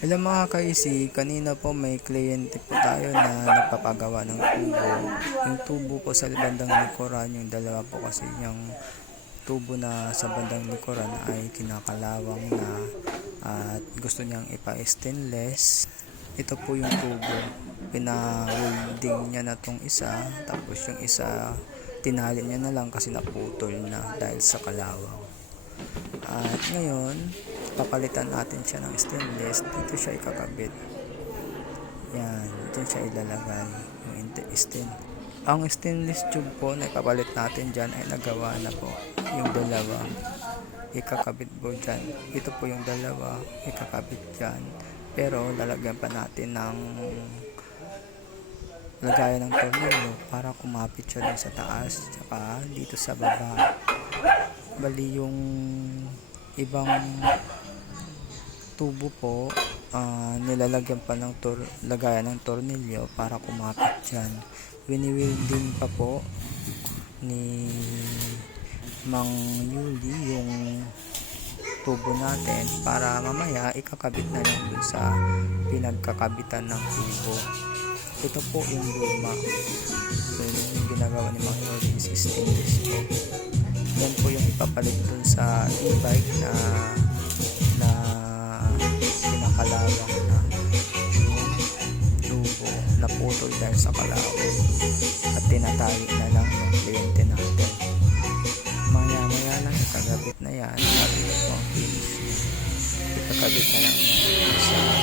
Hello mga kaisi, kanina po may kliyente po tayo na nagpapagawa ng tubo. Yung tubo po sa bandang likuran, yung dalawa po kasi yung tubo na sa bandang likuran ay kinakalawang na at gusto niyang ipa-stainless. Ito po yung tubo. Pina-welding niya na tong isa, tapos yung isa tinali niya na lang kasi naputol na dahil sa kalawang. At ngayon, papalitan natin siya ng stainless. Dito siya ikakabit. Yan, dito siya ilalagay. Yung stain. Ang stainless tube po na ipapalit natin dyan ay nagawa na po. Yung dalawa. Ikakabit po dyan. Ito po yung dalawa. Ikakabit dyan. Pero lalagyan pa natin ng lagayan ng tornilyo para kumapit siya dun sa taas tsaka dito sa baba bali yung ibang tubo po ah, nilalagyan pa ng tor lagayan ng tornilyo para kumapit dyan. Wini-welding pa po ni Mang Yuli yung tubo natin para mamaya ikakabit na lang dun sa pinagkakabitan ng tubo. Ito po yung luma. So yun yung ginagawa ni Mang Yuli is stainless po yan po yung ipapalit dun sa e-bike na na pinakalawang na tubo na putol dahil sa kalawang at tinatali na lang yung kliyente natin. Maya maya lang ikagabit na yan finish niya ikakabit na lang yan